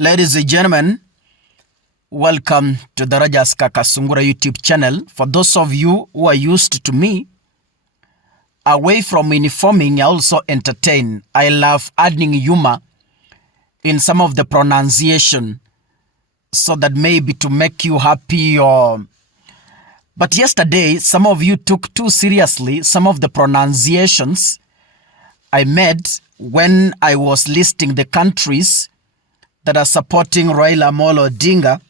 Ladies and gentlemen, welcome to the Rajas Kakasungura YouTube channel. For those of you who are used to me, away from informing, I also entertain. I love adding humor in some of the pronunciation so that maybe to make you happy or... But yesterday, some of you took too seriously some of the pronunciations I made when I was listing the countries that are supporting Raila Amolo Odinga.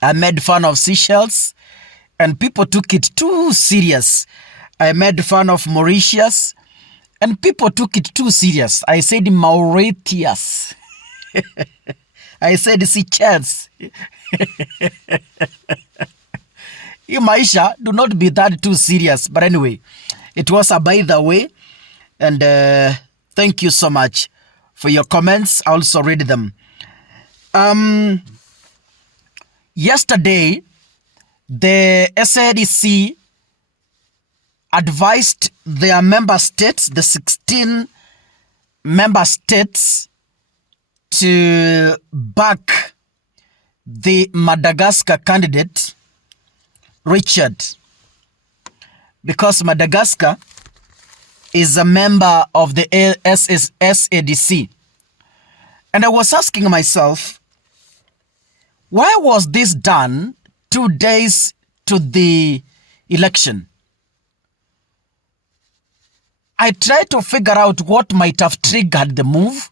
I made fun of Seychelles and people took it too serious. I made fun of Mauritius and people took it too serious. I said Mauritius. I said Seychelles. Maisha, do not be that too serious. But anyway, it was a by the way. And thank you so much for your comments. I also read them. Yesterday, the SADC advised their member states, the 16 member states, to back the Madagascar candidate, Richard, because Madagascar is a member of the SADC. And I was asking myself, why was this done 2 days to the election? I tried to figure out what might have triggered the move,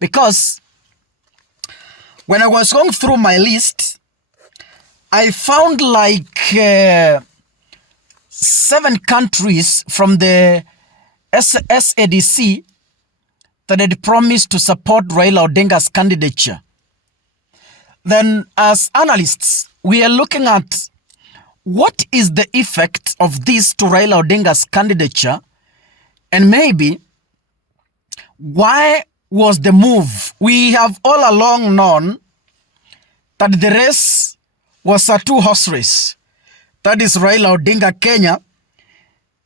because when I was going through my list, I found like 7 countries from the SADC that had promised to support Raila Odinga's candidature. Then, as analysts, we are looking at what is the effect of this to Raila Odinga's candidature, and maybe why was the move? We have all along known that the race was a 2-horse race. That is Raila Odinga, Kenya,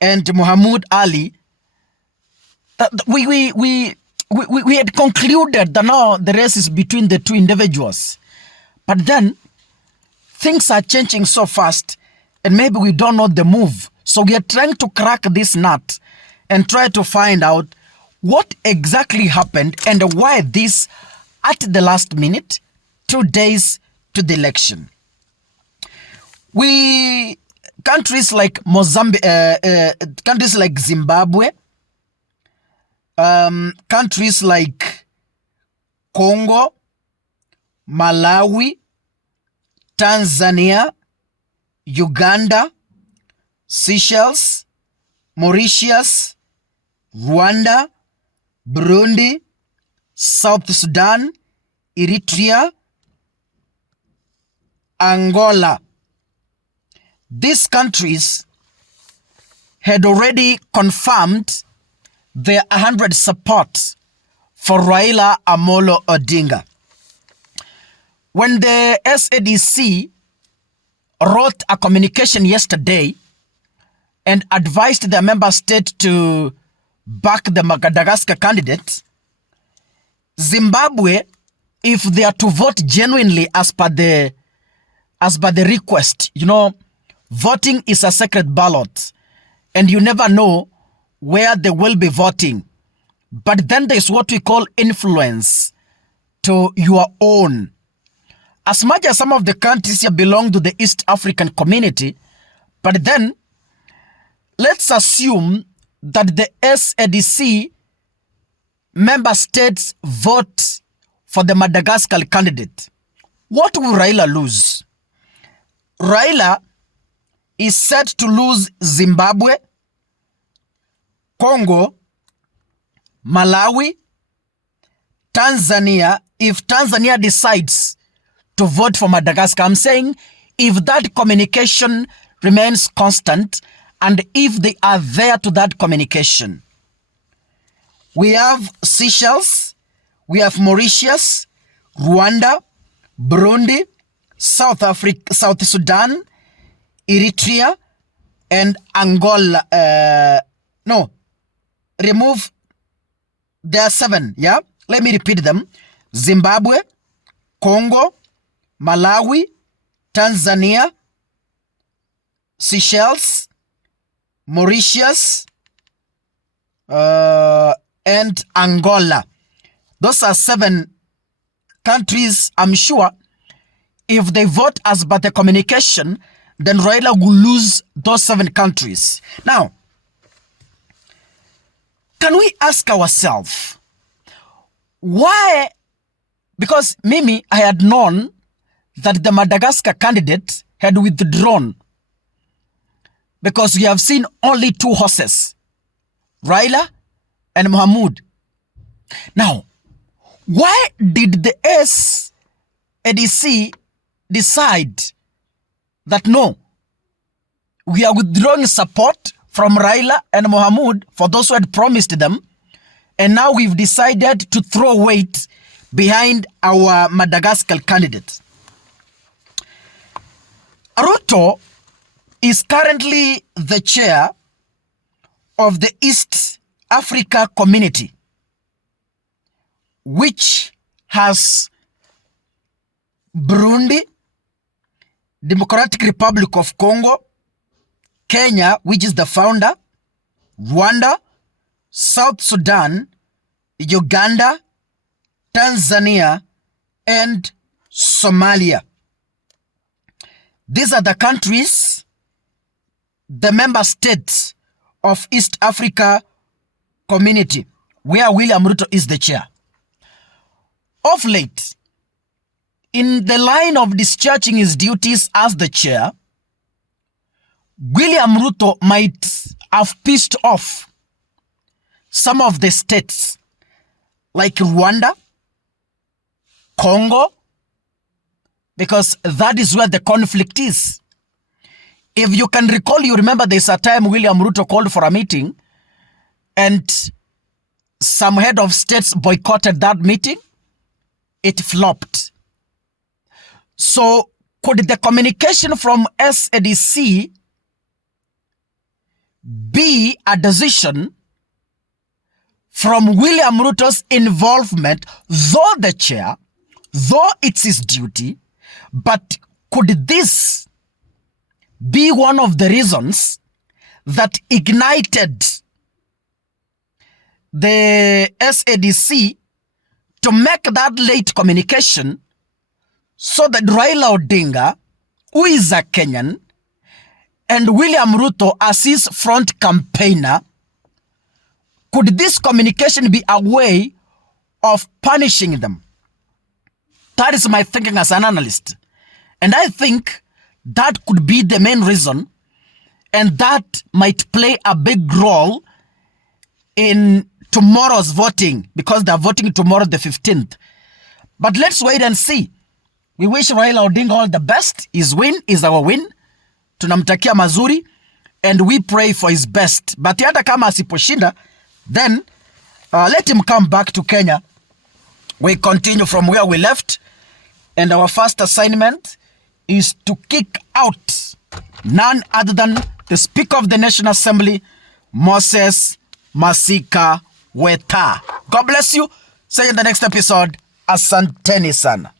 and Muhammad Ali. We had concluded that now the race is between the two individuals. But then things are changing so fast and maybe we don't know the move. So we are trying to crack this nut and try to find out what exactly happened and why this at the last minute, 2 days to the election. Countries like Mozambique, countries like Zimbabwe, countries like Congo, Malawi, Tanzania, Uganda, Seychelles, Mauritius, Rwanda, Burundi, South Sudan, Eritrea, Angola. These countries had already confirmed their 100 support for Raila Amolo Odinga. When the SADC wrote a communication yesterday and advised their member state to back the Madagascar candidate, Zimbabwe, if they are to vote genuinely as per the request, you know, voting is a secret ballot and you never know where they will be voting. But then there's what we call influence to your own. As much as some of the countries here belong to the East African community, but then let's assume that the SADC member states vote for the Madagascar candidate. What will Raila lose? Raila is set to lose Zimbabwe, Congo, Malawi, Tanzania, if Tanzania decides to vote for Madagascar. I'm saying if that communication remains constant and if they are there to that communication. We have Seychelles, we have Mauritius, Rwanda, Burundi, South Africa, South Sudan, Eritrea, and Angola. There are 7, yeah? Let me repeat them. Zimbabwe, Congo, Malawi, Tanzania, Seychelles, Mauritius, and Angola. Those are 7 countries. I'm sure if they vote as per the communication, then Raila will lose those 7 countries. Now, can we ask ourselves, why? Because Mimi, I had known that the Madagascar candidate had withdrawn because we have seen only 2 horses, Raila and Mohamud. Now, why did the SADC decide that no, we are withdrawing support from Raila and Mohamud for those who had promised them, and now we've decided to throw weight behind our Madagascar candidate? Ruto is currently the chair of the East Africa Community, which has Burundi, Democratic Republic of Congo, Kenya, which is the founder, Rwanda, South Sudan, Uganda, Tanzania, and Somalia. These are the countries, the member states of East Africa Community, where William Ruto is the chair. Of late, in the line of discharging his duties as the chair, William Ruto might have pissed off some of the states like Rwanda, Congo, because that is where the conflict is. If you can recall, you remember there's a time William Ruto called for a meeting and some head of states boycotted that meeting. It flopped. So could the communication from SADC be a decision from William Ruto's involvement, though the chair, though it's his duty, but could this be one of the reasons that ignited the SADC to make that late communication so that Raila Odinga, who is a Kenyan, and William Ruto as his front campaigner, could this communication be a way of punishing them? That is my thinking as an analyst. And I think that could be the main reason, and that might play a big role in tomorrow's voting, because they're voting tomorrow the 15th. But let's wait and see. We wish Raila Odinga all the best. His win is our win. Tunamtakia mazuri and we pray for his best. But hata kama asiposhinda, then let him come back to Kenya. We continue from where we left, and our first assignment is to kick out none other than the Speaker of the National Assembly, Moses Masika Weta. God bless you. See you in the next episode. Asanteni sana.